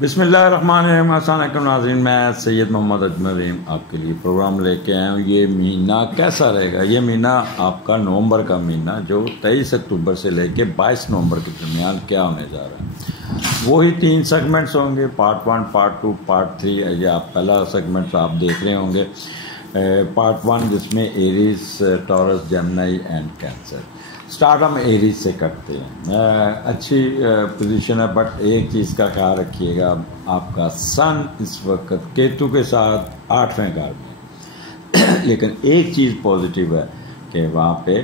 بسم اللہ الرحمن الرحیم۔ السلام علیکم ناظرین، میں سید محمد اجمریم آپ کے لیے پروگرام لے کے آیا ہوں۔ یہ مہینہ کیسا رہے گا؟ یہ مہینہ آپ کا نومبر کا مہینہ جو 23 اکتوبر سے لے کے 22 نومبر کے درمیان کیا ہونے جا رہا ہے، وہی 3 سیگمنٹس ہوں گے، پارٹ 1، پارٹ 2، پارٹ 3۔ یہ آپ پہلا سیگمنٹ آپ دیکھ رہے ہوں گے، پارٹ 1، جس میں Aries, Taurus, Gemini and Cancer. Start ہم ایریز سے کرتے ہیں۔ اچھی پوزیشن ہے، بٹ ایک چیز کا خیال رکھیے گا، آپ کا سن اس وقت کیتو کے ساتھ 8ویں گھر میں، لیکن ایک چیز پازیٹیو ہے کہ وہاں پہ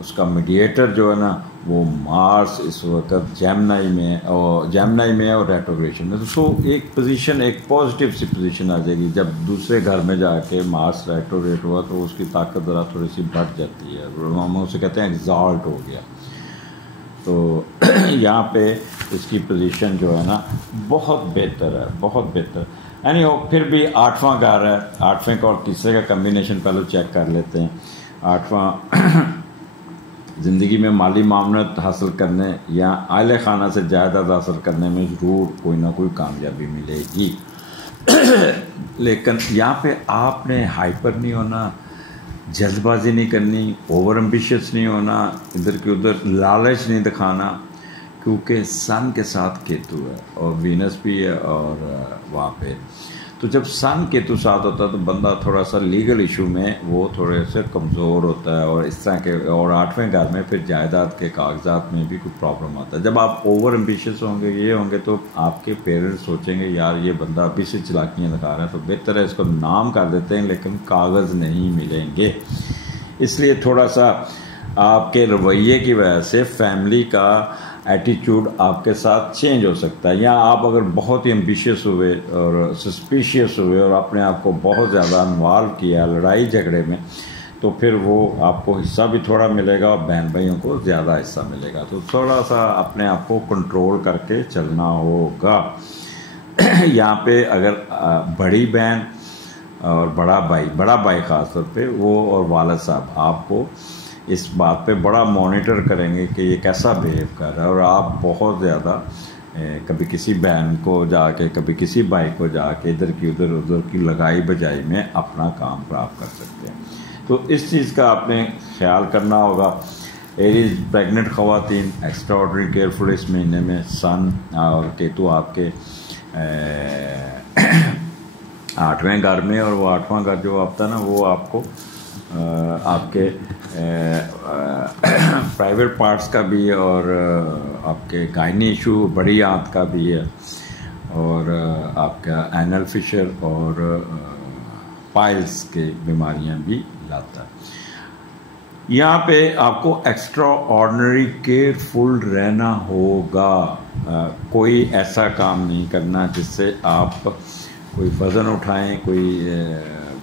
اس کا میڈیٹر جو ہے نا، وہ مارس اس وقت جیمنائی میں اور ریٹروگریشن میں، تو ایک پوزیشن، ایک پازیٹیو سی پوزیشن آ جائے گی۔ جب دوسرے گھر میں جا کے مارس ریٹروگریٹ ہوا تو اس کی طاقت ذرا تھوڑی سی بڑھ جاتی ہے، ہم اسے کہتے ہیں ایگزالٹ ہو گیا۔ تو یہاں پہ اس کی پوزیشن جو ہے نا بہت بہتر ہے، بہت بہتر۔ یعنی وہ پھر بھی 8واں گھر ہے، 8ویں کا اور تیسرے کا کمبینیشن پہلے چیک کر لیتے ہیں۔ 8واں زندگی میں مالی معاونت حاصل کرنے یا اہل خانہ سے جائیداد حاصل کرنے میں ضرور کوئی نہ کوئی کامیابی ملے گی، لیکن یہاں پہ آپ نے ہائپر نہیں ہونا، جلد بازی نہیں کرنی، اوور ایمبیشس نہیں ہونا، ادھر کے ادھر لالچ نہیں دکھانا، کیونکہ سن کے ساتھ کیتو ہے اور وینس بھی ہے، اور وہاں پہ تو جب سن کیتو ساتھ ہوتا ہے تو بندہ تھوڑا سا لیگل ایشو میں وہ تھوڑے سے کمزور ہوتا ہے، اور اس طرح کے، اور 8ویں گھر میں پھر جائیداد کے کاغذات میں بھی کوئی پرابلم آتا ہے۔ جب آپ اوور ایمبیشس ہوں گے، یہ ہوں گے، تو آپ کے پیرنٹس سوچیں گے یار یہ بندہ ابھی سے چلاکیاں دکھا رہا ہے، تو بہتر ہے اس کو نام کر دیتے ہیں، لیکن کاغذ نہیں ملیں گے۔ اس لیے تھوڑا سا آپ کے رویے کی وجہ سے فیملی کا ایٹیچیوڈ آپ کے ساتھ چینج ہو سکتا ہے، یا آپ اگر بہت ہی ایمبیشیس ہوئے اور سسپیشیس ہوئے اور اپنے آپ کو بہت زیادہ انوالو کیا لڑائی جھگڑے میں، تو پھر وہ آپ کو حصہ بھی تھوڑا ملے گا اور بہن بھائیوں کو زیادہ حصہ ملے گا۔ تو تھوڑا سا اپنے آپ کو کنٹرول کر کے چلنا ہوگا۔ یہاں پہ اگر بڑی بہن اور بڑا بھائی خاص طور پہ، وہ اور والد صاحب آپ کو اس بات پہ بڑا مانیٹر کریں گے کہ یہ کیسا بیہیو کر رہا ہے، اور آپ بہت زیادہ کبھی کسی بہن کو جا کے، کبھی کسی بھائی کو جا کے ادھر کی لگائی بجائی میں اپنا کام خراب کر سکتے ہیں۔ تو اس چیز کا آپ نے خیال کرنا ہوگا۔ ایریز پریگننٹ خواتین ایکسٹرا آرڈنری کیئرفل اس مہینے میں۔ سن اور کیتو آپ کے 8ویں گھر میں، اور وہ 8واں گھر جو آتا ہے نا، وہ آپ کو آپ کے پرائیویٹ پارٹس کا بھی ہے، اور آپ کے گائنی ایشو، بڑی آنت کا بھی ہے، اور آپ کا اینل فشر اور پائلز کے بیماریاں بھی لاتا ہے۔ یہاں پہ آپ کو ایکسٹرا آرڈنری کیئرفل رہنا ہوگا۔ کوئی ایسا کام نہیں کرنا جس سے آپ کوئی وزن اٹھائیں، کوئی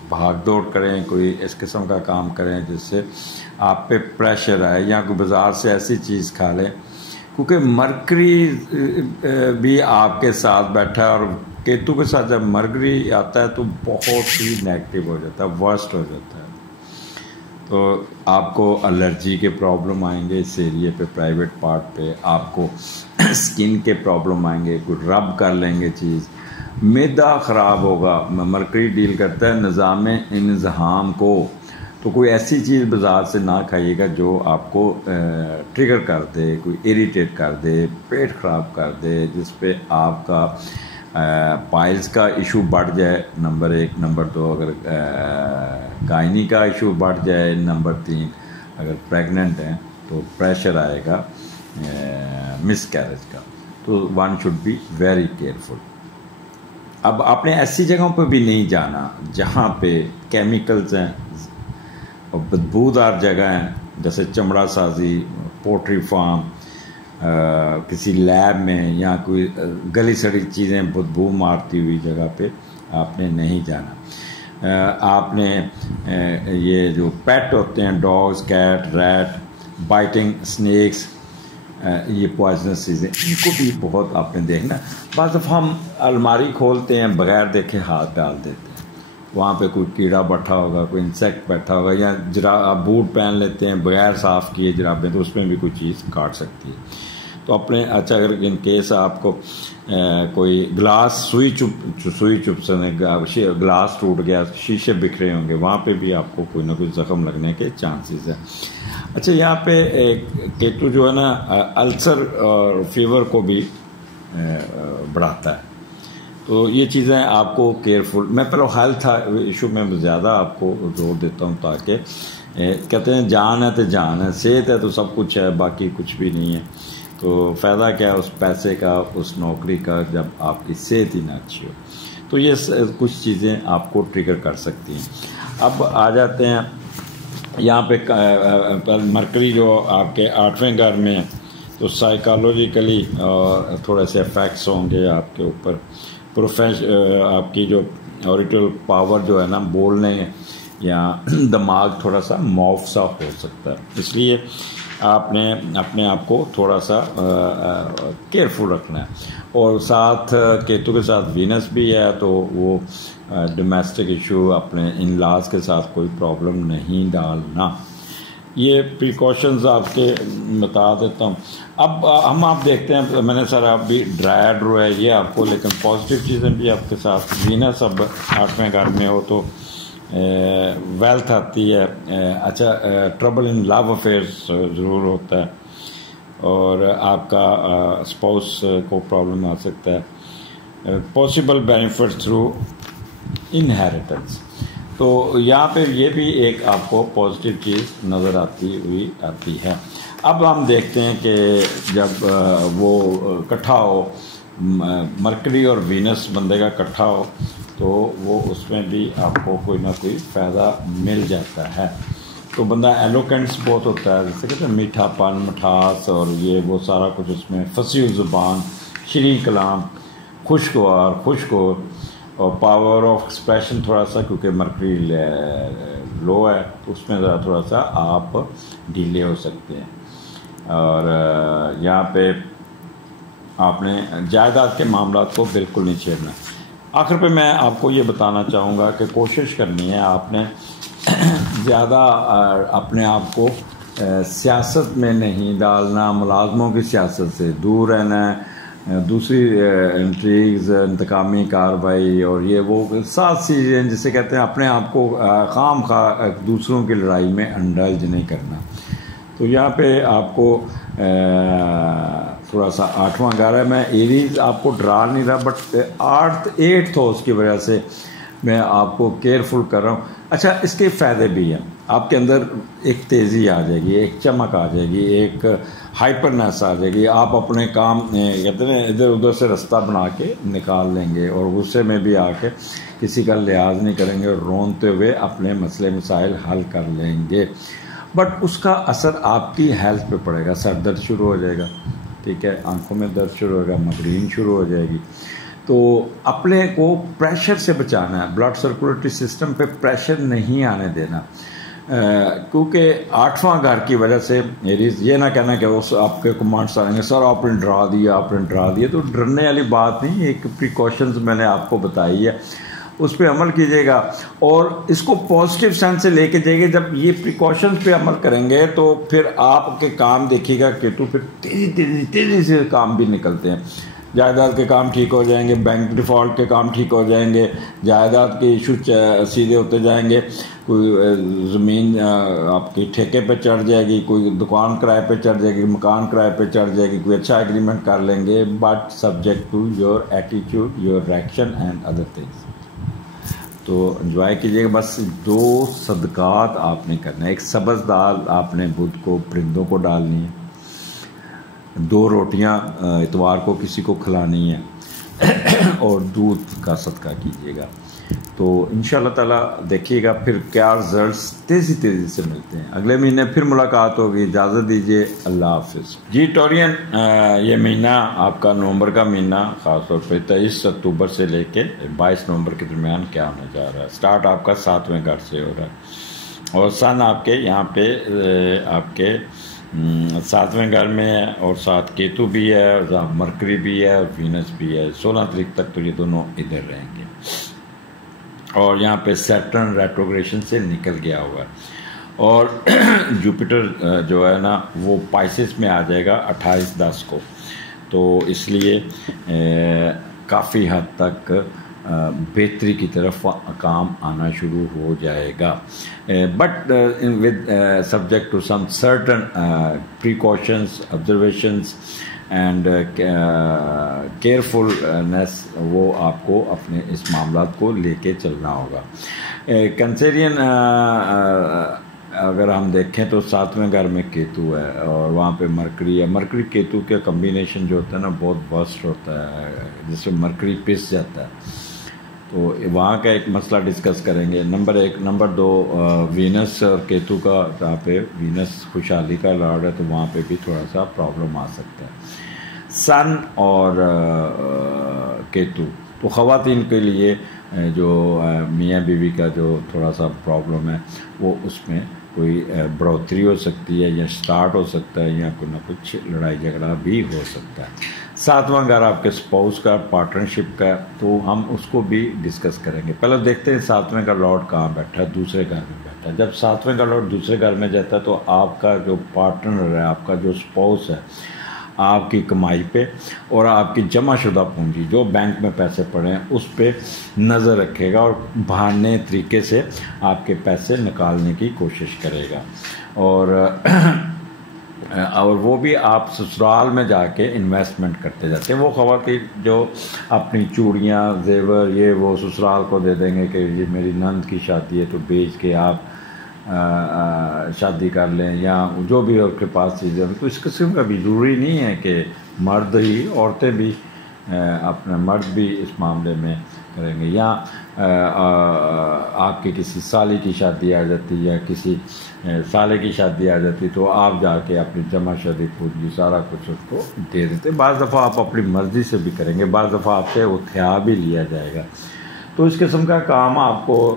بھاگ دوڑ کریں، کوئی اس قسم کا کام کریں جس سے آپ پہ پریشر آئے، یا کوئی بازار سے ایسی چیز کھا لیں، کیونکہ مرکری بھی آپ کے ساتھ بیٹھا ہے، اور کیتو کے ساتھ جب مرکری آتا ہے تو بہت ہی نیگیٹو ہو جاتا ہے، ورسٹ ہو جاتا ہے۔ تو آپ کو الرجی کے پرابلم آئیں گے اس ایریے پہ، پرائیویٹ پارٹ پہ، آپ کو سکن کے پرابلم آئیں گے، کوئی رب کر لیں گے چیز، معدہ خراب ہوگا۔ مرکری ڈیل کرتا ہے نظام انضمام کو، تو کوئی ایسی چیز بازار سے نہ کھائیے گا جو آپ کو ٹریگر کر دے، کوئی اریٹیٹ کر دے، پیٹ خراب کر دے، جس پہ آپ کا پائلز کا ایشو بڑھ جائے، نمبر 1۔ نمبر 2، اگر گائنی کا ایشو بڑھ جائے۔ نمبر 3، اگر پریگننٹ ہیں تو پریشر آئے گا مس کیریج کا۔ تو one should be very careful. اب آپ نے ایسی جگہوں پہ بھی نہیں جانا جہاں پہ کیمیکلز ہیں اور بدبودار جگہ ہیں، جیسے چمڑا سازی، پوٹری فارم، کسی لیب میں، یا کوئی گلی سڑی چیزیں بدبو مارتی ہوئی جگہ پہ آپ نے نہیں جانا۔ آپ نے یہ جو پیٹ ہوتے ہیں، dogs, cat, rat, biting snakes, یہ پوائزنس چیزیں، ان کو بھی بہت آپ نے دیکھنا۔ بعض دفعہ ہم الماری کھولتے ہیں، بغیر دیکھے ہاتھ ڈال دیتے ہیں، وہاں پہ کوئی کیڑا بیٹھا ہوگا، کوئی انسیکٹ بیٹھا ہوگا، یا بوٹ پہن لیتے ہیں بغیر صاف کیے جرابیں، تو اس میں بھی کوئی چیز کاٹ سکتی ہے۔ تو اپنے اچھا اگر ان کیس آپ کو کوئی گلاس سوئی چپسنے گلاس ٹوٹ گیا، شیشے بکھرے ہوں گے، وہاں پہ بھی آپ کو کوئی نہ کوئی زخم لگنے کے چانسز ہیں۔ اچھا یہاں پہ کیتو جو ہے نا السر اور فیور کو بھی بڑھاتا ہے، تو یہ چیزیں آپ کو کیئرفل، میں پہلے ہیلتھ ایشو میں زیادہ آپ کو زور دیتا ہوں، تاکہ کہتے ہیں جان ہے تو جان ہے، صحت ہے تو سب کچھ ہے، باقی کچھ بھی نہیں ہے۔ تو فائدہ کیا ہے اس پیسے کا، اس نوکری کا، جب آپ کی صحت ہی نہ اچھی ہو۔ تو یہ کچھ چیزیں آپ کو ٹریگر کر سکتی ہیں۔ اب آ جاتے ہیں یہاں پہ مرکری جو آپ کے 8ویں گھر میں ہے، تو سائیکالوجیکلی تھوڑے سے افیکٹس ہوں گے آپ کے اوپر۔ آپ کی جو اوریٹل پاور جو ہے نا بولنے یا دماغ تھوڑا سا معاف سا ہو سکتا ہے، اس لیے آپ نے اپنے آپ کو تھوڑا سا کیئرفل رکھنا ہے۔ اور ساتھ کیتو کے ساتھ وینس بھی ہے، تو وہ ڈومیسٹک ایشو، اپنے ان لاز کے ساتھ کوئی پرابلم نہیں ڈالنا۔ یہ پریکاشنز آپ کے بتا دیتا ہوں۔ اب ہم آپ دیکھتے ہیں، میں نے سر آپ بھی ڈرائیڈ رو ہے یہ آپ کو، لیکن پازیٹیو چیزیں بھی آپ کے ساتھ۔ وینس اب 8ویں گھر میں ہو تو ویلتھ آتی ہے۔ اچھا ٹربل ان لو افیئرس ضرور ہوتا ہے، اور آپ کا اسپاؤس کو پرابلم آ سکتا ہے۔ پاسبل بینیفٹس تھرو انہیریٹنس، تو یہاں پہ یہ بھی ایک آپ کو پازیٹیو چیز نظر آتی ہے۔ اب ہم دیکھتے ہیں کہ جب وہ اکٹھا ہو، مرکری اور وینس بندے کا اکٹھا ہو، تو وہ اس میں بھی آپ کو کوئی نہ کوئی فائدہ مل جاتا ہے۔ تو بندہ ایلوکینٹس بہت ہوتا ہے، جیسے کہتے ہیں میٹھا پن، مٹھاس، اور یہ وہ سارا کچھ اس میں، فصیح زبان، شیریں کلام، خوشگوار، اور پاور آف ایکسپریشن تھوڑا سا، کیونکہ مرکری لو ہے اس میں ذرا تھوڑا سا آپ ڈھیلے ہو سکتے ہیں۔ اور یہاں پہ آپ نے جائیداد کے معاملات کو بالکل نہیں چھیڑنا۔ آخر پہ میں آپ کو یہ بتانا چاہوں گا کہ کوشش کرنی ہے آپ نے زیادہ اپنے آپ کو سیاست میں نہیں ڈالنا، ملازموں کی سیاست سے دور رہنا ہے، دوسری انٹریگز، انتقامی کارروائی اور یہ وہ 7 چیزیں جسے کہتے ہیں، اپنے آپ کو خام خواہ دوسروں کی لڑائی میں انڈلج نہیں کرنا۔ تو یہاں پہ آپ کو تھوڑا سا 8واں گھر ہے، میں ایریز آپ کو ڈرا نہیں رہا، بٹ 8th ہاؤس کی وجہ سے میں آپ کو کیئرفل کر رہا ہوں۔ اچھا اس کے فائدے بھی ہیں، آپ کے اندر ایک تیزی آ جائے گی، ایک چمک آ جائے گی، ایک ہائپرنیس آ جائے گی، آپ اپنے کام کہتے ہیں ادھر ادھر سے رستہ بنا کے نکال لیں گے، اور غصے میں بھی آ کے کسی کا لحاظ نہیں کریں گے، اور رونتے ہوئے اپنے مسئلے مسائل حل کر لیں گے۔ بٹ اس کا اثر آپ کی ہیلتھ پہ پڑے گا، سر درد شروع ہو جائے گا، ٹھیک ہے، آنکھوں میں درد شروع ہوگا، مائگرین شروع ہو جائے گی۔ تو اپنے کو پریشر سے بچانا ہے، بلڈ سرکولیٹری سسٹم پہ پریشر نہیں آنے دینا، کیونکہ 8واں گھر کی وجہ سے یہ نہ کہنا کہ اس آپ کے کمانڈس آئیں گے، سر آپ نے ڈرا دیا، تو ڈرنے والی بات نہیں، ایک پریکاشنز میں نے آپ کو بتائی ہے، اس پہ عمل کیجیے گا، اور اس کو پازیٹیو سینس سے لے کے جائیے گا۔ جب یہ پریکاشنز پہ عمل کریں گے تو پھر آپ کے کام دیکھیے گا کہ تو پھر تیزی سے کام بھی نکلتے ہیں، جائیداد کے کام ٹھیک ہو جائیں گے، بینک ڈیفالٹ کے کام ٹھیک ہو جائیں گے، جائیداد کے ایشو سیدھے ہوتے جائیں گے، کوئی زمین آپ کی ٹھیکے پہ چڑھ جائے گی، کوئی دکان کرائے پہ چڑھ جائے گی، مکان کرائے پہ چڑھ جائے گی، کوئی اچھا ایگریمنٹ کر لیں گے، but subject to your attitude, your reaction and other things. تو انجوائے کیجیے گا۔ بس 2 صدقات آپ نے کرنا ہے، ایک سبز دال آپ نے بدھ کو پرندوں کو ڈالنی ہے، 2 روٹیاں اتوار کو کسی کو کھلانی ہے، اور دودھ کا صدقہ کیجیے گا۔ تو انشاءاللہ تعالیٰ دیکھیے گا پھر کیا رزلٹس تیزی سے ملتے ہیں۔ اگلے مہینے پھر ملاقات ہوگی، اجازت دیجیے، اللہ حافظ جی۔ ٹورین، یہ مہینہ آپ کا نومبر کا مہینہ خاص طور پہ 23 اکتوبر سے لے کے 22 نومبر کے درمیان کیا ہونے جا رہا ہے۔ سٹارٹ آپ کا 7ویں گھر سے ہو رہا ہے، اور سن آپ کے یہاں پہ آپ کے 7ویں گھر میں ہے، اور ساتھ کیتو بھی ہے، اور مرکری بھی ہے، اور وینس بھی ہے۔ 16 تاریخ تک تو یہ دونوں ادھر رہیں گے، اور یہاں پہ سیٹرن ریٹروگریشن سے نکل گیا ہوا ہے۔ اور جوپیٹر جو ہے نا وہ پائسس میں آ جائے گا 28/10 کو، تو اس لیے کافی حد تک بہتری کی طرف کام آنا شروع ہو جائے گا، but with subject to some certain precautions, observations and carefulness, وہ آپ کو اپنے اس معاملات کو لے کے چلنا ہوگا۔ کنسیرین اگر ہم دیکھیں تو 7ویں گھر میں کیتو ہے اور وہاں پہ مرکری ہے، مرکری کیتو کا کمبینیشن جو ہوتا ہے نا بہت ورسٹ ہوتا ہے، جس سے مرکری پس جاتا ہے، تو وہاں کا ایک مسئلہ ڈسکس کریں گے۔ نمبر 1، نمبر 2 وینس اور کیتو کا، جہاں پہ وینس خوشحالی کا لارڈ ہے تو وہاں پہ بھی تھوڑا سا پرابلم آ سکتا ہے۔ سن اور کیتو، تو خواتین کے لیے جو میاں بیوی کا جو تھوڑا سا پرابلم ہے وہ اس میں کوئی بڑھوتری ہو سکتی ہے یا سٹارٹ ہو سکتا ہے یا کوئی نہ کچھ لڑائی جھگڑا بھی ہو سکتا ہے۔ 7واں گھر آپ کے سپاؤس کا، پارٹنرشپ کا، تو ہم اس کو بھی ڈسکس کریں گے۔ پہلے دیکھتے ہیں 7ویں کا لارڈ کہاں بیٹھا ہے، دوسرے گھر میں بیٹھا ہے۔ جب 7ویں کا لارڈ دوسرے گھر میں جاتا ہے تو آپ کا جو پارٹنر ہے، آپ کا جو سپاؤس ہے، آپ کی کمائی پہ اور آپ کی جمع شدہ پونجی جو بینک میں پیسے پڑے ہیں اس پہ نظر رکھے گا اور بہانے طریقے سے آپ کے پیسے نکالنے کی کوشش کرے گا، اور وہ بھی آپ سسرال میں جا کے انویسٹمنٹ کرتے جاتے ہیں۔ وہ خواتین جو اپنی چوڑیاں، زیور، یہ وہ سسرال کو دے دیں گے کہ یہ میری نند کی شادی ہے تو بیچ کے آپ شادی کر لیں، یا جو بھی آپ کے پاس چیزیں ہیں، تو اس قسم کا بھی ضروری نہیں ہے کہ مرد ہی، عورتیں بھی اپنا مرد بھی اس معاملے میں کریں گے، یا آپ کی کسی سالی کی شادی آ جاتی یا کسی سالے کی شادی آ جاتی تو آپ جا کے اپنی جمع شدہ پونجی سارا کچھ اس کو دے دیتے۔ بعض دفعہ آپ اپنی مرضی سے بھی کریں گے، بعض دفعہ آپ سے وہ تھیا بھی لیا جائے گا، تو اس قسم کا کام آپ کو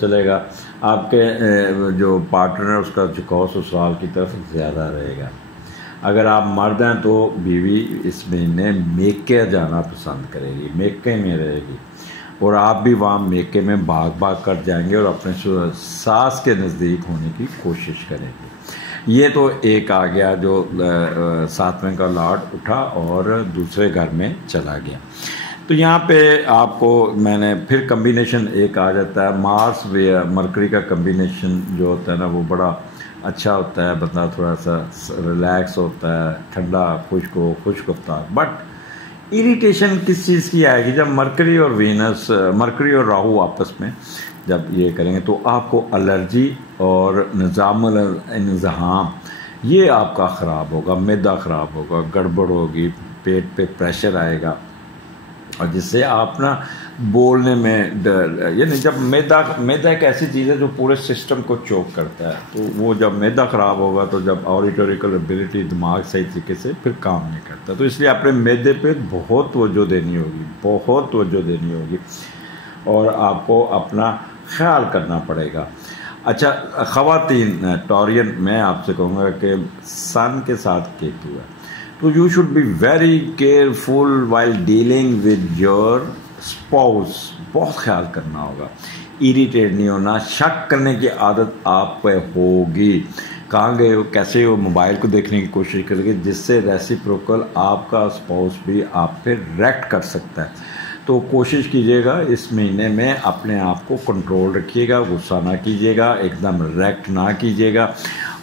چلے گا۔ آپ کے جو پارٹنر ہے اس کا جھکاؤ سسرال کی طرف زیادہ رہے گا۔ اگر آپ مرد ہیں تو بیوی اس مہینے میکے جانا پسند کرے گی، میکے میں رہے گی، اور آپ بھی وہاں میکے میں بھاگ بھاگ کر جائیں گے اور اپنے ساس کے نزدیک ہونے کی کوشش کریں گے۔ یہ تو ایک آ گیا جو 7ویں کا لارڈ اٹھا اور دوسرے گھر میں چلا گیا۔ تو یہاں پہ آپ کو میں نے پھر کمبینیشن ایک آ جاتا ہے، مارس مرکری کا کمبینیشن جو ہوتا ہے نا وہ بڑا اچھا ہوتا ہے، بندہ تھوڑا سا ریلیکس ہوتا ہے، ٹھنڈا، خشک ہوتا ہے، بٹ اریٹیشن کس چیز کی آئے گی؟ جب مرکری اور وینس، مرکری اور راہو آپس میں جب یہ کریں گے تو آپ کو الرجی اور نظام الانضحام یہ آپ کا خراب ہوگا، معدہ خراب ہوگا، گڑبڑ ہوگی، پیٹ پہ پریشر آئے گا، اور جس سے آپ نا بولنے میں یعنی جب میدا ایک ایسی چیز ہے جو پورے سسٹم کو چوک کرتا ہے، تو وہ جب میدا خراب ہوگا تو جب آڈیٹوریکل ایبلٹی دماغ صحیح طریقے سے پھر کام نہیں کرتا، تو اس لیے اپنے میدے پہ بہت توجہ دینی ہوگی اور آپ کو اپنا خیال کرنا پڑے گا۔ اچھا خواتین ٹورین، میں آپ سے کہوں گا کہ سن کے ساتھ کیتو ہے، تو you should be very careful while dealing with your spouse, بہت خیال کرنا ہوگا، اریٹیٹ نہیں ہونا، شک کرنے کی عادت آپ پہ ہوگی، کہاں گئے ہو، کیسے ہو، موبائل کو دیکھنے کی کوشش کریں گے، جس سے ریسیپروکل آپ کا اسپاؤس بھی آپ پہ ریکٹ کر سکتا ہے۔ تو کوشش کیجیے گا اس مہینے میں اپنے آپ کو کنٹرول رکھیے گا، غصہ نہ کیجیے گا، ایک دم ریکٹ نہ کیجیے گا،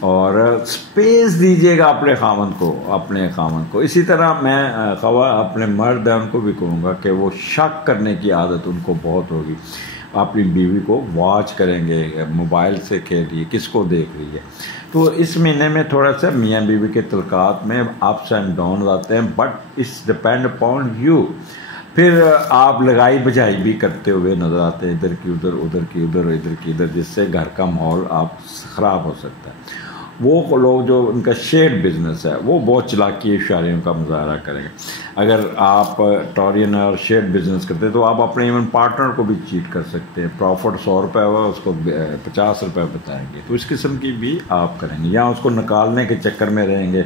اور سپیس دیجیے گا اپنے خاوند کو۔ اسی طرح میں اپنے مرد ہیں ان کو بھی کہوں گا کہ وہ شک کرنے کی عادت ان کو بہت ہوگی، اپنی بیوی کو واچ کریں گے، موبائل سے کھیل رہی ہے، کس کو دیکھ رہی ہے۔ تو اس مہینے میں تھوڑا سا میاں بیوی کے تعلقات میں اپس اینڈ ڈاؤن آتے ہیں، but it's depend upon you. پھر آپ لگائی بجائی بھی کرتے ہوئے نظر آتے ہیں، ادھر کی ادھر، ادھر کی ادھر، ادھر کی ادھر، جس سے گھر کا ماحول آپ خراب ہو سکتا ہے۔ وہ لوگ جو ان کا شیئر بزنس ہے وہ بہت چلاکی اشاریوں کا مظاہرہ کریں گے۔ اگر آپ ٹورین اور شیئر بزنس کرتے ہیں تو آپ اپنے ایون پارٹنر کو بھی چیٹ کر سکتے ہیں، پروفٹ 100 روپے ہوا اس کو 50 روپے بتائیں گے، تو اس قسم کی بھی آپ کریں گے، یا اس کو نکالنے کے چکر میں رہیں گے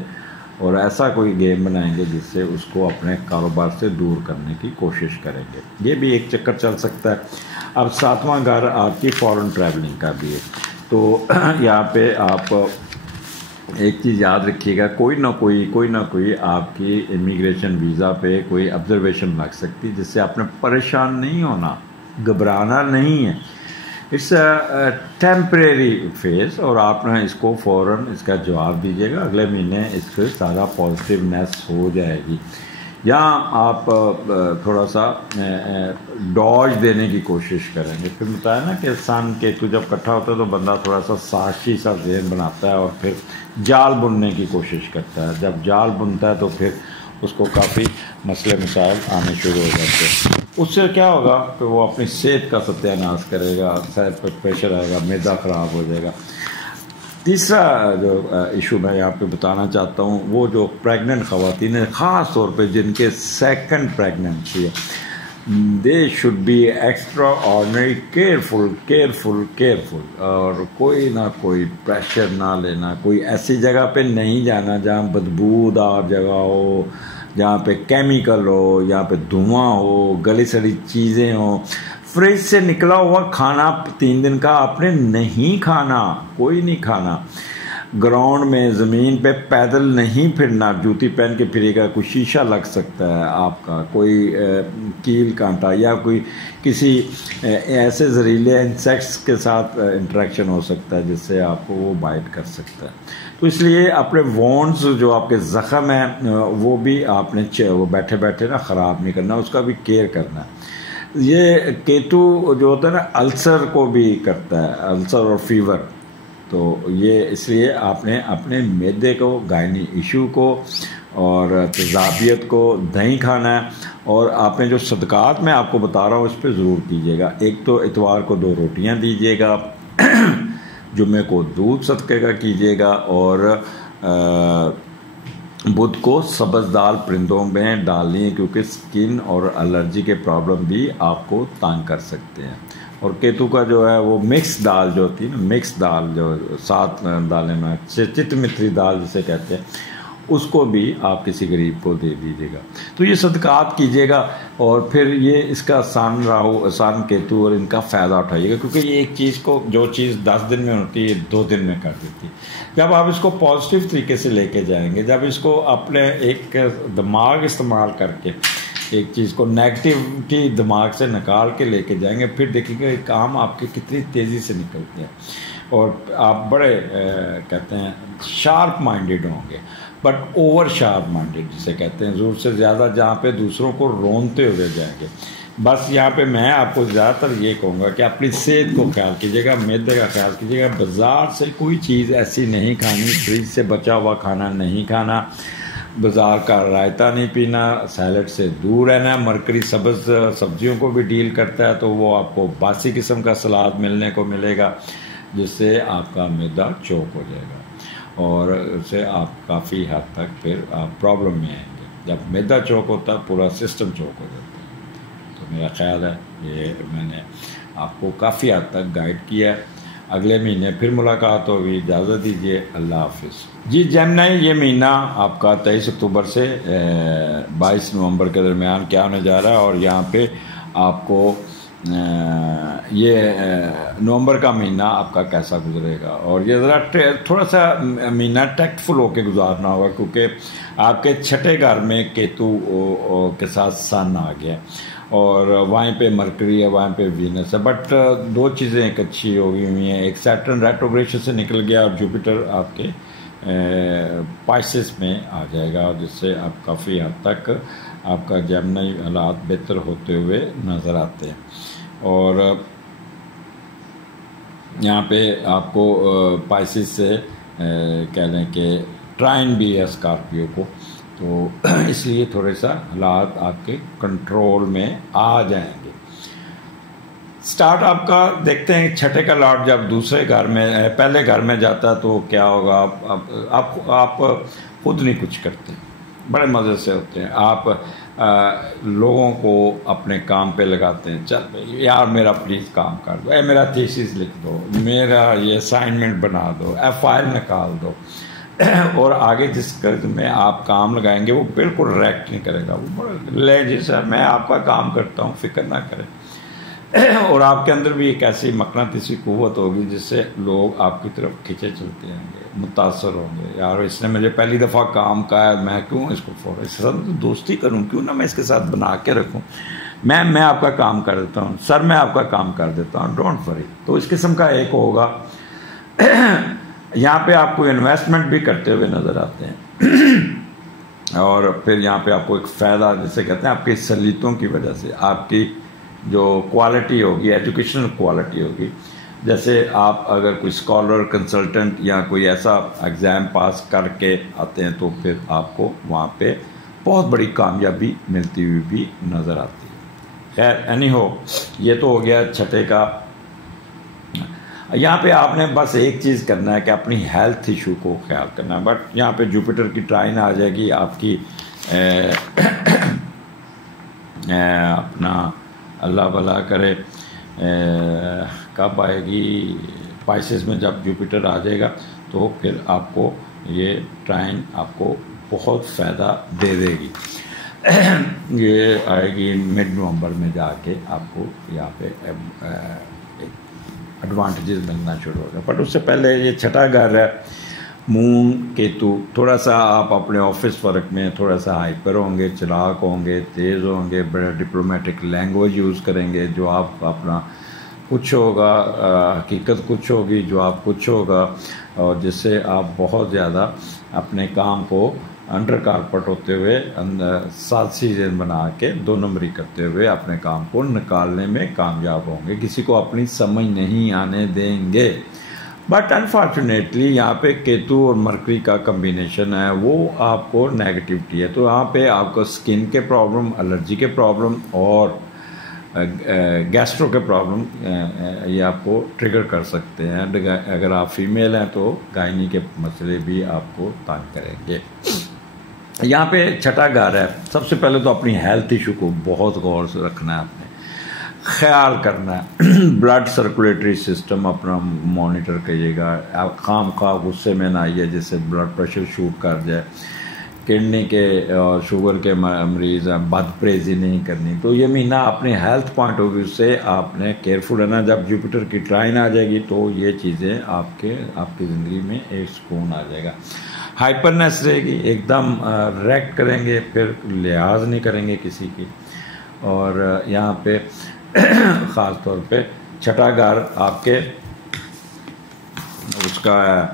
اور ایسا کوئی گیم بنائیں گے جس سے اس کو اپنے کاروبار سے دور کرنے کی کوشش کریں گے، یہ بھی ایک چکر چل سکتا ہے۔ اب 7واں گھر آپ کی فارن ٹریولنگ کا بھی ہے، تو یہاں پہ آپ ایک چیز یاد رکھیے گا، کوئی نہ کوئی آپ کی امیگریشن ویزا پہ کوئی آبزرویشن لگ سکتی، جس سے آپ نے پریشان نہیں ہونا، گھبرانا نہیں ہے. اٹس اے ٹیمپریری فیز، اور آپ نے اس کو فوراً اس کا جواب دیجیے گا، اگلے مہینے اس کے سارا پازیٹیونیس ہو جائے گی. یہاں آپ تھوڑا سا ڈاج دینے کی کوشش کریں گے. پھر بتایا نا کہ سن کیتو جب اکٹھا ہوتا ہے تو بندہ تھوڑا سا سازشی سا ذہن بناتا ہے اور پھر جال بننے کی کوشش کرتا ہے. جب جال بنتا ہے تو پھر اس کو کافی مسئلے مسائل آنے شروع ہو جاتے ہیں. اس سے کیا ہوگا کہ وہ اپنی صحت کا ستیہ ناش کرے گا، صحت پر پریشر آئے گا، معدہ خراب ہو جائے گا. تیسرا جو ایشو میں یہاں پہ بتانا چاہتا ہوں، وہ جو پریگننٹ خواتین ہیں، خاص طور پہ جن کے سیکنڈ پریگننسی ہے، they should be extraordinary careful, اور کوئی نہ کوئی پریشر نہ لینا. کوئی ایسی جگہ پہ نہیں جانا جہاں بدبودار جگہ ہو، جہاں پہ کیمیکل ہو، جہاں پہ دھواں ہو، گلی سڑی چیزیں ہوں. فریج سے نکلا ہوا کھانا 3 دن کا آپ نے نہیں کھانا، کوئی نہیں کھانا. گراؤنڈ میں زمین پہ پیدل نہیں پھرنا، جوتی پہن کے پھرے گا، کوئی شیشہ لگ سکتا ہے آپ کا، کوئی کیل کانٹا یا کوئی کسی ایسے زہریلے انسیکٹس کے ساتھ انٹریکشن ہو سکتا ہے جس سے آپ کو وہ بائٹ کر سکتا ہے. تو اس لیے اپنے وونڈز جو آپ کے زخم ہیں وہ بھی آپ نے وہ بیٹھے بیٹھے نا خراب نہیں کرنا، اس کا بھی کیئر کرنا ہے. یہ کیتو جو ہوتا ہے نا السر کو بھی کرتا ہے، السر اور فیور. تو یہ اس لیے آپ نے اپنے معدے کو، گائنی ایشو کو اور تیزابیت کو دہی کھانا ہے. اور آپ نے جو صدقات میں آپ کو بتا رہا ہوں اس پہ ضرور کیجیے گا. ایک تو اتوار کو 2 روٹیاں دیجیے گا، جمعے کو دودھ صدقے کا کیجیے گا، اور بدھ کو سبز دال پرندوں میں ڈالنی ہے، کیونکہ سکن اور الرجی کے پرابلم بھی آپ کو تنگ کر سکتے ہیں. اور کیتو کا جو ہے وہ مکس دال جو ہوتی ہے نا، مکس دال جو 7 دالیں میں چت متری دال جسے کہتے ہیں، اس کو بھی آپ کسی غریب کو دے دیجیے گا. تو یہ صدقات کیجیے گا، اور پھر یہ اس کا سن کیتو اور ان کا فائدہ اٹھائیے گا، کیونکہ یہ ایک چیز کو، جو چیز 10 دن میں ہوتی ہے 2 دن میں کر دیتی ہے. جب آپ اس کو پازیٹیو طریقے سے لے کے جائیں گے، جب اس کو اپنے ایک دماغ استعمال کر کے ایک چیز کو نیگیٹیوٹی دماغ سے نکال کے لے کے جائیں گے، پھر دیکھیں گے کام آپ کے کتنی تیزی سے نکلتے ہیں، اور آپ بڑے کہتے ہیں شارپ مائنڈیڈ ہوں گے. بٹ اوور شارپ مائنڈیڈ جسے کہتے ہیں، ضرورت سے زیادہ، جہاں پہ دوسروں کو رونتے ہوئے جائیں گے. بس یہاں پہ میں آپ کو زیادہ تر یہ کہوں گا کہ اپنی صحت کو خیال کیجیے گا، معدے کا خیال کیجیے گا. بازار سے کوئی چیز ایسی نہیں کھانی، فریج سے بچا ہوا کھانا نہیں کھانا، بازار کا رائتہ نہیں پینا، سیلڈ سے دور رہنا. مرکری سبز سبزیوں کو بھی ڈیل کرتا ہے، تو وہ آپ کو باسی قسم کا سلاد ملنے کو ملے گا، جس سے آپ کا معدہ چوک ہو جائے گا، اور اس سے آپ کافی حد تک پھر آپ پرابلم میں آئیں گے. جب معدہ چوک ہوتا ہے پورا سسٹم چوک ہو جاتا ہے. تو میرا خیال ہے یہ میں نے آپ کو کافی حد تک گائیڈ کیا ہے. اگلے مہینے پھر ملاقات ہوگی. اجازت دیجیے، اللہ حافظ. جی جیمنائی، یہ مہینہ آپ کا 23 اکتوبر سے 22 نومبر کے درمیان کیا ہونے جا رہا ہے، اور یہاں پہ آپ کو یہ نومبر کا مہینہ آپ کا کیسا گزرے گا. اور یہ ذرا تھوڑا سا مہینہ ٹیکٹفل ہو کے گزارنا ہوگا، کیونکہ آپ کے 6 گھر میں کیتو کے ساتھ سن آ گیا، اور وہاں پہ مرکری ہے، وہاں پہ وینس ہے. بٹ 2 چیزیں ایک اچھی ہو گئی ہوئی ہیں، ایک سیٹرن ریٹروگریشن سے نکل گیا، اور جوپیٹر آپ کے پائسس میں آ جائے گا، جس سے آپ کافی حد تک آپ کا جیمنائی حالات بہتر ہوتے ہوئے نظر آتے ہیں. اور یہاں پہ آپ کو پائسس سے کہہ لیں کہ ٹرائن بھی ہے اسکارپیو کو، تو اس لیے تھوڑے سا حالات آپ کے کنٹرول میں آ جائیں گے. سٹارٹ آپ کا دیکھتے ہیں 6 کا لاٹ جب دوسرے گھر میں، پہلے گھر میں جاتا ہے تو کیا ہوگا. آپ خود نہیں کچھ کرتے، بڑے مزے سے ہوتے ہیں. آپ لوگوں کو اپنے کام پہ لگاتے ہیں، چل بھائی یار میرا پلیز کام کر دو، میرا تھیسس لکھ دو، میرا یہ اسائنمنٹ بنا دو، فائل نکال دو. اور آگے جس میں آپ کام لگائیں گے وہ بالکل ریکٹ نہیں کرے گا، وہ لے جی سر میں آپ کا کام کرتا ہوں، فکر نہ کریں. اور آپ کے اندر بھی ایک ایسی مقناطیسی قوت ہوگی جس سے لوگ آپ کی طرف کھینچے چلتے ہیں گے، متاثر ہوں گے، یار اس نے مجھے پہلی دفعہ کام کہا ہے، میں کیوں اس کو فوراً اس کے ساتھ دوستی کروں، کیوں نہ میں اس کے ساتھ بنا کے رکھوں، میں آپ کا کام کر دیتا ہوں سر، میں آپ کا کام کر دیتا ہوں، ڈونٹ وری۔ تو اس قسم کا ایک ہوگا۔ یہاں پہ آپ کو انویسٹمنٹ بھی کرتے ہوئے نظر آتے ہیں، اور پھر یہاں پہ آپ کو ایک فائدہ جسے کہتے ہیں آپ کی صلاحیتوں کی وجہ سے، آپ کی جو کوالٹی ہوگی، ایجوکیشنل کوالٹی ہوگی، جیسے آپ اگر کوئی اسکالر، کنسلٹنٹ یا کوئی ایسا ایگزام پاس کر کے آتے ہیں تو پھر آپ کو وہاں پہ بہت بڑی کامیابی ملتی ہوئی بھی نظر آتی ہے۔ خیر اینی ہو، یہ تو ہو گیا چھٹے کا۔ یہاں پہ آپ نے بس ایک چیز کرنا ہے کہ اپنی ہیلتھ ایشو کو خیال کرنا ہے، بٹ یہاں پہ جوپیٹر کی ٹرائن آ جائے گی آپ کی، اپنا اللہ بھلا کرے، کب آئے گی، پائسس میں جب جوپیٹر آ جائے گا تو پھر آپ کو یہ ٹرائن آپ کو بہت فائدہ دے دے گی۔ یہ آئے گی مڈ نومبر میں جا کے، آپ کو یہاں پہ ایڈوانٹیجز ملنا شروع ہوگا۔ بٹ اس سے پہلے یہ چھٹا گھر ہے، مون کیتو، تھوڑا سا آپ اپنے آفس ورک میں تھوڑا سا ہائپر ہوں گے، چلاک ہوں گے، تیز ہوں گے، بڑا ڈپلومیٹک لینگویج یوز کریں گے، جو آپ اپنا کچھ ہوگا، حقیقت کچھ ہوگی، جو آپ کچھ ہوگا، اور جس سے آپ بہت زیادہ اپنے کام کو انڈر کارپٹ ہوتے ہوئے سازشی بنا کے 2 نمبری کرتے ہوئے اپنے کام کو نکالنے میں کامیاب ہوں گے، کسی کو اپنی سمجھ نہیں آنے دیں گے۔ بٹ انفارچونیٹلی یہاں پہ کیتو اور مرکری کا کمبینیشن ہے، وہ آپ کو نیگیٹیوٹی ہے، تو یہاں پہ آپ کو سکن کے پرابلم، الرجی کے پرابلم اور گیسٹرو کے پرابلم یہ آپ کو ٹریگر کر سکتے ہیں۔ اگر آپ فیمیل ہیں تو گائنی کے مسئلے بھی آپ کو تنگ کریں گے۔ یہاں پہ چھٹا گھر ہے، سب سے پہلے تو اپنی ہیلتھ ایشو کو بہت غور سے رکھنا ہے، آپ نے خیال کرنا ہے، بلڈ سرکولیٹری سسٹم اپنا مانیٹر کریے گا، آپ خام خواہ غصے میں نہ آئیے جس سے بلڈ پریشر شوٹ کر جائے، کڈنی کے اور شوگر کے مریض ہیں، بد پریزی نہیں کرنی۔ تو یہ مہینہ اپنے ہیلتھ پوائنٹ آف ویو سے آپ نے کیئرفل رہنا، جب جوپیٹر کی ٹرائن آ جائے گی تو یہ چیزیں آپ کی زندگی میں ایک سکون آ جائے گا۔ ہائپرنیس رہے گی، ایک دم ریکٹ کریں گے، پھر لحاظ نہیں کریں گے کسی کی، اور یہاں پہ خاص طور پہ چھٹا گھر آپ کے اس کا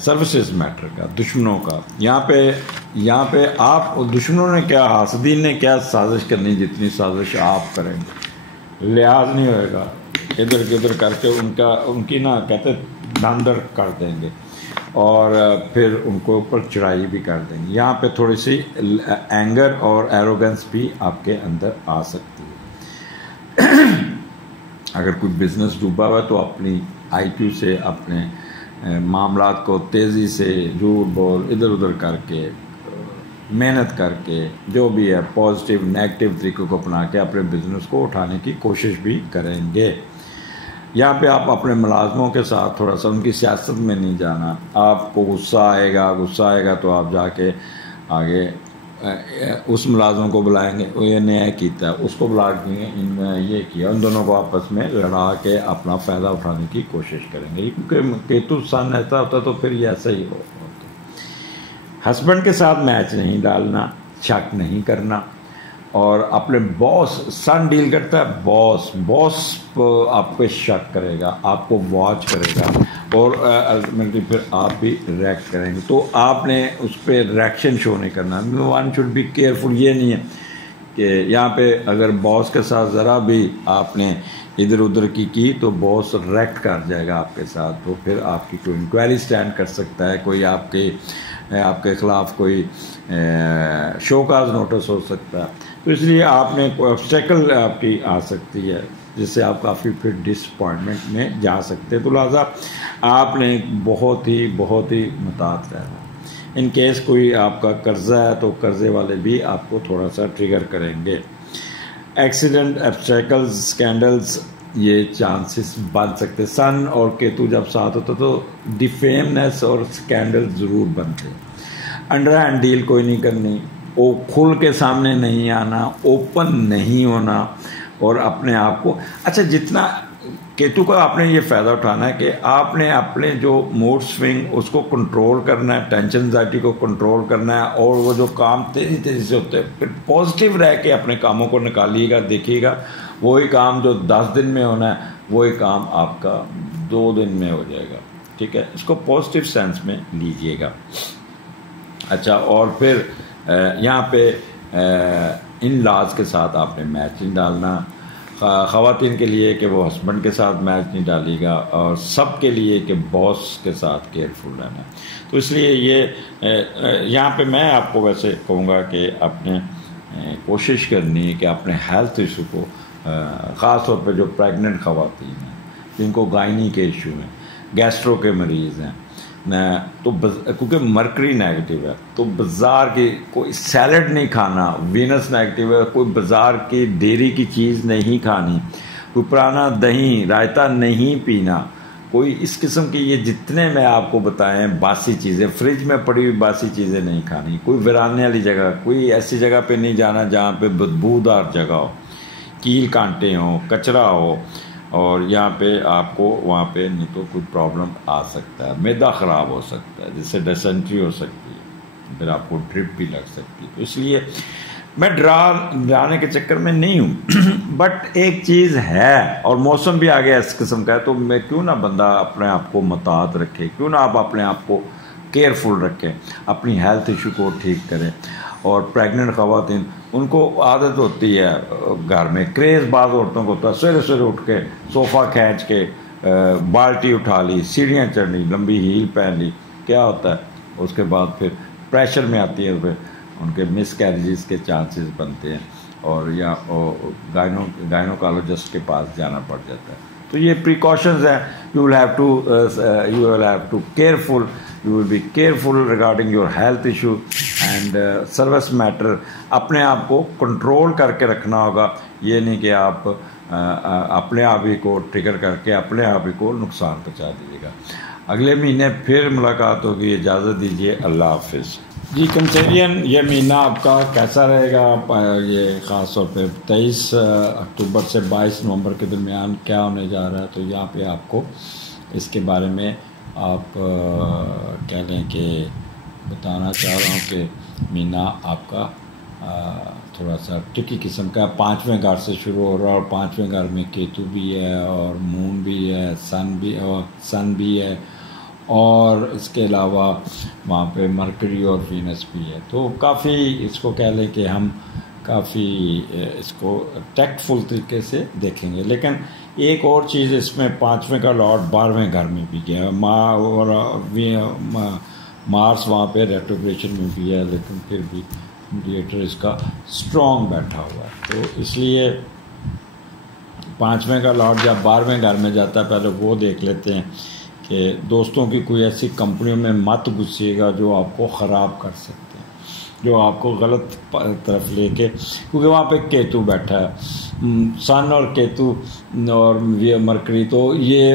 سروسز میٹر کا، دشمنوں کا، یہاں پہ آپ دشمنوں نے کیا، حاسدین نے کیا سازش کرنی، جتنی سازش آپ کریں گے لحاظ نہیں ہوئے گا، ادھر کدھر کر کے ان کی نا کہتے داندر کر دیں گے، اور پھر ان کو اوپر چڑھائی بھی کر دیں گے۔ یہاں پہ تھوڑی سی اینگر اور ایروگنس بھی آپ کے اندر آ سکتی ہے۔ اگر کوئی بزنس ڈوبا ہوا ہے تو اپنی آئی کیو سے اپنے معاملات کو تیزی سے جھوٹ بول ادھر ادھر کر کے، محنت کر کے، جو بھی ہے پازیٹیو نیگیٹو طریقوں کو اپنا کے اپنے بزنس کو اٹھانے کی کوشش بھی کریں گے۔ یہاں پہ آپ اپنے ملازموں کے ساتھ تھوڑا سا ان کی سیاست میں نہیں جانا، آپ کو غصہ آئے گا تو آپ جا کے آگے اس ملازم کو بلائیں گے، وہ یہ نیا کیتا ہے، اس کو بلا کے ان نے یہ کیا، ان دونوں کو آپس میں لڑا کے اپنا فائدہ اٹھانے کی کوشش کریں گے، کیونکہ کیتو سن ایسا ہوتا تو پھر یہ ایسا ہی ہوتا۔ ہسبینڈ کے ساتھ میچ نہیں ڈالنا، شک نہیں کرنا، اور اپنے باس، سن ڈیل کرتا ہے باس آپ پہ شک کرے گا، آپ کو واچ کرے گا، اور الٹیمیٹلی پھر آپ بھی ریئیکٹ کریں گے، تو آپ نے اس پہ ریئیکشن شو نہیں کرنا۔ ون شوڈ بی کیئرفل، یہ نہیں ہے کہ یہاں پہ اگر باس کے ساتھ ذرا بھی آپ نے ادھر ادھر کی تو باس ریئیکٹ کر جائے گا آپ کے ساتھ، تو پھر آپ کی کوئی انکوائری سٹینڈ کر سکتا ہے، کوئی آپ کے خلاف کوئی شو کاز نوٹس ہو سکتا ہے، تو اس لیے آپ نے کوئی آبسٹیکل آپ کی آ سکتی ہے جس سے آپ کافی پھر ڈس اپوائنٹمنٹ میں جا سکتے ہیں، تو لہٰذا آپ نے بہت ہی محتاط رہنا۔ ان کیس کوئی آپ کا قرضہ ہے تو قرضے والے بھی آپ کو تھوڑا سا ٹریگر کریں گے۔ ایکسیڈنٹ، ابسٹیکلز، اسکینڈلز، یہ چانسز بن سکتے، سن اور کیتو جب ساتھ ہوتا تو ڈیفیمنس اور اسکینڈل ضرور بنتے۔ انڈر ہینڈ ڈیل کوئی نہیں کرنی، کھل کے سامنے نہیں آنا، اوپن نہیں ہونا، اور اپنے آپ کو اچھا جتنا کیتو کا آپ نے یہ فائدہ اٹھانا ہے کہ آپ نے اپنے جو موڈ سوئنگ اس کو کنٹرول کرنا ہے، ٹینشن انزائٹی کو کنٹرول کرنا ہے، اور وہ جو کام تیزی تیزی سے ہوتے ہیں پھر پازیٹیو رہ کے اپنے کاموں کو نکالیے گا، دیکھیے گا وہی کام جو 10 دن میں ہونا ہے وہی کام آپ کا 2 دن میں ہو جائے گا، ٹھیک ہے، اس کو پازیٹیو سینس میں لیجئے گا۔ اچھا، اور پھر یہاں پہ ان لاز کے ساتھ آپ نے میچ نہیں ڈالنا، خواتین کے لیے کہ وہ ہسبینڈ کے ساتھ میچ نہیں ڈالی گا، اور سب کے لیے کہ باس کے ساتھ کیئرفل رہنا۔ تو اس لیے یہ یہاں پہ میں آپ کو ویسے کہوں گا کہ آپ نے کوشش کرنی ہے کہ اپنے ہیلتھ ایشو کو، خاص طور پہ جو پریگننٹ خواتین ہیں جن کو گائنی کے ایشو ہیں، گیسٹرو کے مریض ہیں، تو کیونکہ مرکری نیگیٹو ہے تو بازار کی کوئی سیلڈ نہیں کھانا، وینس نیگیٹو ہے، کوئی بازار کی ڈیری کی چیز نہیں کھانی، کوئی پرانا دہی رائتا نہیں پینا، کوئی اس قسم کی یہ جتنے میں آپ کو بتائیں باسی چیزیں، فریج میں پڑی ہوئی باسی چیزیں نہیں کھانی، کوئی ویرانے والی جگہ، کوئی ایسی جگہ پہ نہیں جانا جہاں پہ بدبودار جگہ ہو، کیل کانٹے ہوں، کچرا ہو، اور یہاں پہ آپ کو وہاں پہ نہیں تو کوئی پرابلم آ سکتا ہے، معدہ خراب ہو سکتا ہے، جس سے ڈیسنٹری ہو سکتی ہے، پھر آپ کو ڈرپ بھی لگ سکتی ہے۔ تو اس لیے میں ڈرانے کے چکر میں نہیں ہوں، بٹ ایک چیز ہے، اور موسم بھی آگے اس قسم کا ہے، تو میں کیوں نہ بندہ اپنے آپ کو محتاط رکھے، کیوں نہ آپ اپنے آپ کو کیئرفل رکھیں، اپنی ہیلتھ ایشو کو ٹھیک کریں۔ اور پریگننٹ خواتین ان کو عادت ہوتی ہے گھر میں، کریز بعض عورتوں کو ہوتا ہے سویرے سویرے اٹھ کے صوفہ کھینچ کے بالٹی اٹھا لی، سیڑھیاں چڑھ لی، لمبی ہیل پہن لی، کیا ہوتا ہے اس کے بعد پھر پریشر میں آتی ہے، پھر ان کے مس کیریجز کے چانسز بنتے ہیں، اور یا گائنوکالوجسٹ کے پاس جانا پڑ جاتا ہے۔ تو یہ پریکاشنز ہیں، you will have to careful, you will be careful regarding your health issue and service matter۔ اپنے آپ کو کنٹرول کر کے رکھنا ہوگا، یہ نہیں کہ آپ اپنے آپ ہی کو ٹریگر کر کے اپنے آپ ہی کو نقصان پہنچا دیجیے گا۔ اگلے مہینے پھر ملاقات ہوگی، اجازت دیجیے، اللہ حافظ۔ جی کنسیرین، یہ مہینہ آپ کا کیسا رہے گا؟ یہ خاص طور پہ 23 اکتوبر سے 22 نومبر کے درمیان کیا ہونے جا رہا ہے، تو یہاں پہ آپ کو اس کے بارے میں آپ کہہ لیں کہ بتانا چاہ رہا ہوں کہ مہینہ آپ کا تھوڑا سا ٹکی قسم کا، 5ویں گھر سے شروع ہو رہا ہے، اور 5ویں گھر میں کیتو بھی ہے، اور مون بھی ہے، سن بھی ہے، اور اس کے علاوہ وہاں پہ مرکری اور وینس بھی ہے۔ تو کافی اس کو کہہ لیں کہ ہم کافی اس کو ٹیکٹفل طریقے سے دیکھیں گے۔ لیکن ایک اور چیز اس میں، 5ویں کا لارڈ 12ویں گھر میں بھی گیا، مارس وہاں پہ ریٹروگریشن میں بھی ہے، لیکن پھر بھی میڈیٹر اس کا اسٹرانگ بیٹھا ہوا ہے۔ تو اس لیے 5ویں کا لارڈ جب 12ویں گھر میں جاتا ہے، پہلے وہ دیکھ لیتے ہیں کہ دوستوں کی کوئی ایسی کمپنیوں میں مت گھسیے گا جو آپ کو خراب کر سکتے ہیں، جو آپ کو غلط طرف لے کے، کیونکہ وہاں پہ کیتو بیٹھا ہے، سن اور کیتو اور مرکری، تو یہ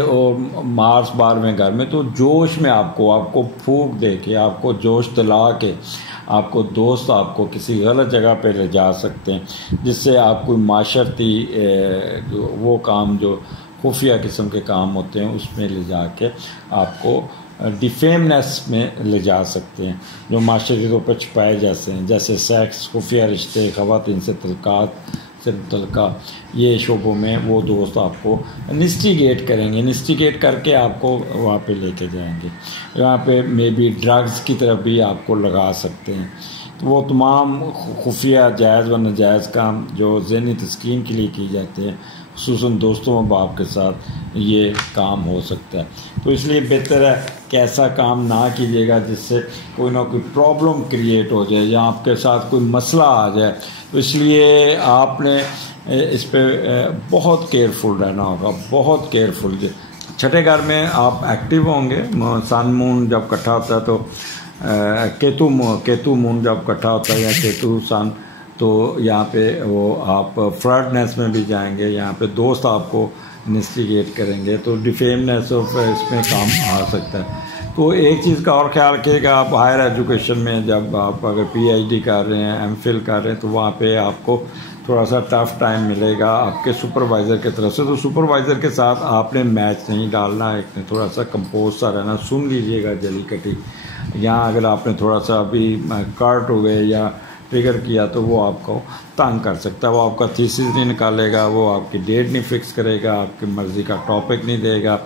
مارس 12ویں گھر میں، تو جوش میں آپ کو پھونک دے کے، آپ کو جوش دلا کے، آپ کو دوست آپ کو کسی غلط جگہ پہ لے جا سکتے ہیں، جس سے آپ کوئی معاشرتی وہ کام جو خفیہ قسم کے کام ہوتے ہیں اس میں لے جا کے آپ کو ڈیفیمنس میں لے جا سکتے ہیں، جو معاشرتی طور پر چھپائے جیسے ہیں، جیسے سیکس، خفیہ رشتے، خواتین سے تعلقات، یہ شعبوں میں وہ دوست آپ کو انویسٹیگیٹ کریں گے، انویسٹیگیٹ کر کے آپ کو وہاں پہ لے کے جائیں گے۔ یہاں پہ مے بی ڈرگز کی طرف بھی آپ کو لگا سکتے ہیں۔ تو وہ تمام خفیہ جائز و ناجائز کام جو ذہنی تسکین کے لیے کی جاتے ہیں، خصوصاً دوستوں و باپ کے ساتھ یہ کام ہو سکتا ہے۔ تو اس لیے بہتر ہے کہ ایسا کام نہ کیجیے گا جس سے کوئی نہ کوئی پرابلم کریٹ ہو جائے یا آپ کے ساتھ کوئی مسئلہ آ جائے۔ تو اس لیے آپ نے اس پہ بہت کیئرفل رہنا ہوگا، بہت کیئرفل۔ چھٹے گھر میں آپ ایکٹیو ہوں گے، سن مون جب اکٹھا ہوتا ہے تو کیتو مون جب اکٹھا ہوتا ہے یا کیتو سن، تو یہاں پہ وہ آپ فلرٹنس میں بھی جائیں گے، یہاں پہ دوست آپ کو انویسٹیگیٹ کریں گے، تو ڈیفیمنس آف اس میں کام آ سکتا ہے۔ تو ایک چیز کا اور خیال رکھیے گا، آپ ہائر ایجوکیشن میں جب آپ اگر پی ایچ ڈی کر رہے ہیں، ایم فل کر رہے ہیں، تو وہاں پہ آپ کو تھوڑا سا ٹف ٹائم ملے گا آپ کے سپروائزر کی طرف سے. تو سپروائزر کے ساتھ آپ نے میچ نہیں ڈالنا, ایک تھوڑا سا کمپوز سا رہنا, سن لیجئے گا جلی کٹی. یہاں اگر آپ نے تھوڑا سا ابھی کارٹ ہوئے یا ٹریگر کیا تو وہ آپ کو تنگ کر سکتا ہے. وہ آپ کا تھیسس نہیں نکالے گا, وہ آپ کی ڈیٹ نہیں فکس کرے گا, آپ کی مرضی کا ٹاپک نہیں دے گا.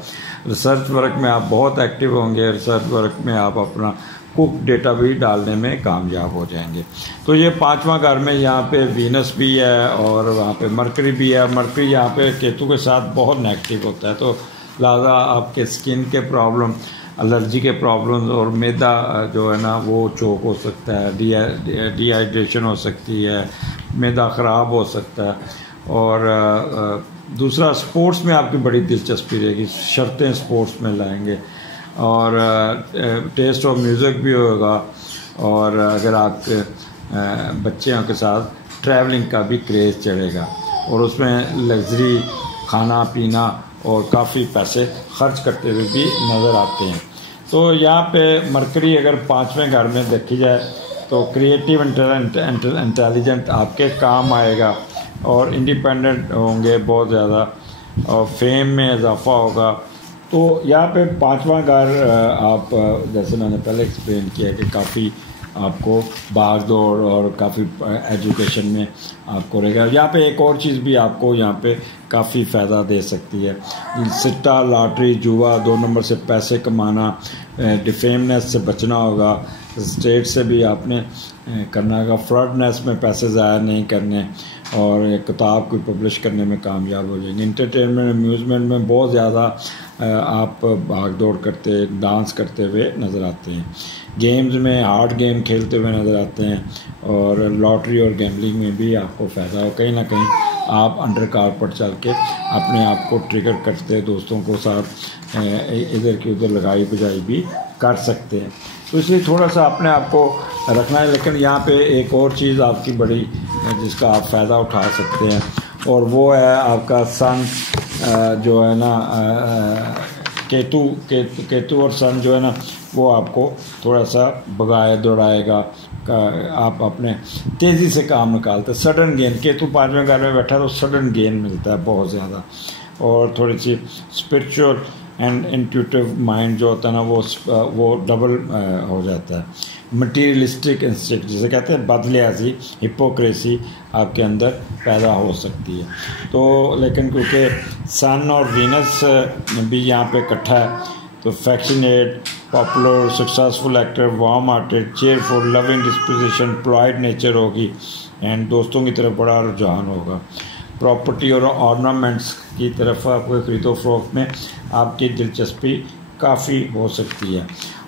ریسرچ ورک میں آپ بہت ایکٹیو ہوں گے, ریسرچ ورک میں آپ اپنا کوک ڈیٹا بھی ڈالنے میں کامیاب ہو جائیں گے. تو یہ 5واں گھر میں یہاں پہ وینس بھی ہے اور وہاں پہ مرکری بھی ہے. مرکری یہاں پہ کیتو کے ساتھ بہت نیگیٹو ہوتا ہے, تو لہٰذا آپ کے اسکن کے پرابلم, الرجی کے پرابلمز اور میدا جو ہے نا وہ چوک ہو سکتا ہے, ڈی ہائیڈریشن ہو سکتی ہے, میدا خراب ہو سکتا ہے. اور دوسرا سپورٹس میں آپ کی بڑی دلچسپی رہے گی, شرطیں سپورٹس میں لائیں گے, اور ٹیسٹ آف میوزک بھی ہوگا. اور اگر آپ کے بچوں کے ساتھ ٹریولنگ کا بھی کریز چڑھے گا, اور اس میں لگژری کھانا پینا اور کافی پیسے خرچ کرتے ہوئے بھی نظر آتے ہیں. تو یہاں پہ مرکری اگر 5ویں گھر میں دیکھی جائے تو کریٹیو انٹیلیجنٹ آپ کے کام آئے گا, اور انڈیپینڈنٹ ہوں گے بہت زیادہ, اور فیم میں اضافہ ہوگا. تو یہاں پہ 5واں گھر آپ جیسے میں نے پہلے ایکسپلین کیا کہ کافی آپ کو بھاگ دوڑ اور کافی ایجوکیشن میں آپ کو رہے گا. یہاں پہ ایک اور چیز بھی آپ کو یہاں پہ کافی فائدہ دے سکتی ہے, سٹا, لاٹری, جوا, 2 نمبر سے پیسے کمانا, ڈیفیمنس سے بچنا ہوگا, اسٹیٹ سے بھی آپ نے کرنا ہوگا, فراڈنس میں پیسے ضائع نہیں کرنے, اور کتاب کوئی پبلش کرنے میں کامیاب ہو جائیں گے. انٹرٹینمنٹ امیوزمنٹ میں بہت زیادہ آپ بھاگ دوڑ کرتے, ڈانس کرتے ہوئے نظر آتے ہیں. گیمز میں ہارڈ گیم کھیلتے ہوئے نظر آتے ہیں, اور لاٹری اور گیمبلنگ میں بھی آپ کو فائدہ ہو. کہیں نہ کہیں آپ انڈر کارپٹ چل کے اپنے آپ کو ٹریگر کرتے, دوستوں کو ساتھ ادھر کی ادھر لگائی بجائی بھی کر سکتے ہیں. تو اس لیے تھوڑا سا اپنے آپ کو رکھنا ہے. لیکن یہاں پہ ایک اور چیز آپ کی بڑی جس کا آپ فائدہ اٹھا سکتے ہیں, اور وہ ہے آپ کا سن جو ہے نا, کیتو اور سن جو ہے نا وہ آپ کو تھوڑا سا بگائے دوڑائے گا. آپ اپنے تیزی سے کام نکالتے, سڈن گین. کیتو 5ویں گھر میں بیٹھا تو سڈن گین ملتا ہے بہت زیادہ, اور تھوڑی سی اسپرچول اینڈ انٹیوٹیو مائنڈ جو ہوتا ہے نا وہ ڈبل ہو جاتا ہے. مٹیریلسٹک انسٹنکٹ جسے کہتے ہیں, بدلیازی, ہپوکریسی آپ کے اندر پیدا ہو سکتی ہے. تو لیکن کیونکہ سن اور وینس بھی یہاں پہ اکٹھا ہے, تو affectionate, popular, successful actor, warm hearted, cheerful, loving disposition, pride nature ہوگی, اینڈ دوستوں کی طرف بڑا رجحان ہوگا. پراپرٹی اور آرنامنٹس کی طرف آپ کو خرید و فروخت میں آپ کی دلچسپی کافی ہو سکتی ہے.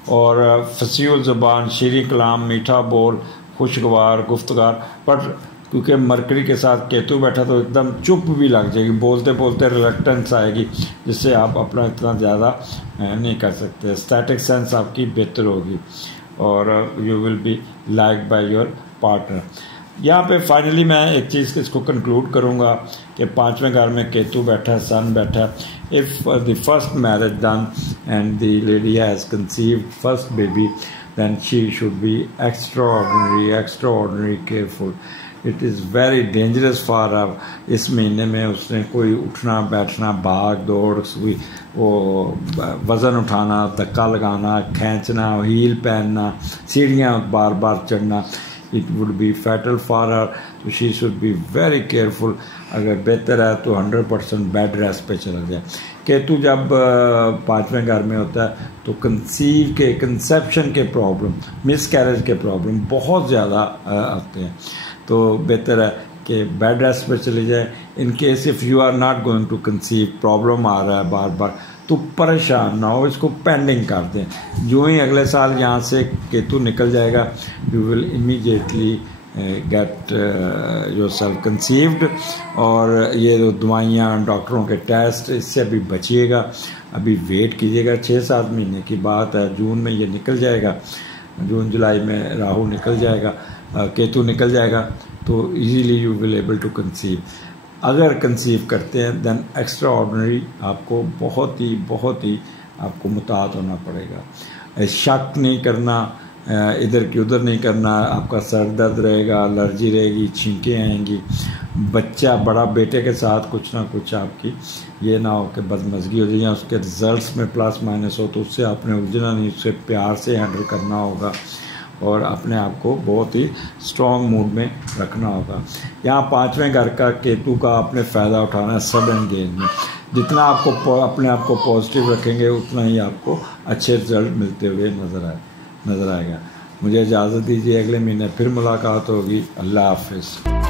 اور فصیح زبان, شیریں کلام, میٹھا بول, خوشگوار گفتگار. پر کیونکہ مرکری کے ساتھ کیتو بیٹھا تو ایک دم چپ بھی لگ جائے گی, بولتے بولتے ریلیکٹنس آئے گی, جس سے آپ اپنا اتنا زیادہ نہیں کر سکتے. اسٹیٹک سینس آپ کی بہتر ہوگی, اور you will be like by your partner. یہاں پہ فائنلی میں ایک چیز اس کو کنکلوڈ کروں گا کہ 5ویں گھر میں کیتو بیٹھا ہے, سن بیٹھا ہے. If the first marriage done and the lady has conceived first baby, then she should be extraordinary careful. It is very dangerous for her. اس مہینے میں اس نے کوئی اٹھنا بیٹھنا, بھاگ دوڑ, وہ وزن اٹھانا, دھکا لگانا, کھینچنا, ہیل پہننا, سیڑھیاں بار بار چڑھنا, it would be fatal for her. She should be very careful. اگر بہتر ہے تو 100% بیڈ ریسٹ پہ چلا جائے. کیتو جب 5ویں گھر میں ہوتا ہے تو کنسیپشن کے پرابلم, مس کیریج کے پرابلم بہت زیادہ آتے ہیں. تو بہتر ہے کہ بیڈ ریسٹ پہ چلی جائے. In case of you are not going to conceive, problem آ رہا ہے بار بار, تو پریشان نہ ہو, اس کو پینڈنگ کر دیں. جو ہی اگلے سال یہاں سے کیتو نکل جائے گا, you will immediately get yourself conceived. اور یہ جو دوائیاں, ڈاکٹروں کے ٹیسٹ, اس سے ابھی بچیے گا, ابھی ویٹ کیجیے گا. 6-7 مہینے کی بات ہے, جون میں یہ نکل جائے گا, جون جولائی میں راہو نکل جائے گا, کیتو نکل جائے گا, تو easily you will able to conceive. اگر کنسیو کرتے ہیں دین ایکسٹرا آرڈنری آپ کو بہت ہی آپ کو محتاط ہونا پڑے گا. شک نہیں کرنا, ادھر کی ادھر نہیں کرنا، آپ کا سر درد رہے گا، الرجی رہے گی، چھینکیں آئیں گی، بچہ بڑا بیٹے کے ساتھ کچھ نہ کچھ آپ کی یہ نہ ہو کہ بدمزگی ہو جائے یا اس کے رزلٹس میں پلس مائنس ہو، تو اس سے آپ نے الجھنا نہیں، اس سے پیار سے ہینڈل کرنا ہوگا اور اپنے آپ کو بہت ہی اسٹرانگ موڈ میں رکھنا ہوگا۔ یہاں 5ویں گھر کا کیتو کا آپ نے فائدہ اٹھانا ہے سڈن گین میں، جتنا آپ کو اپنے آپ کو پازیٹیو رکھیں گے اتنا ہی آپ کو اچھے رزلٹ ملتے ہوئے نظر آئے گا۔ مجھے اجازت دیجیے، اگلے مہینے پھر ملاقات ہوگی۔ اللہ حافظ۔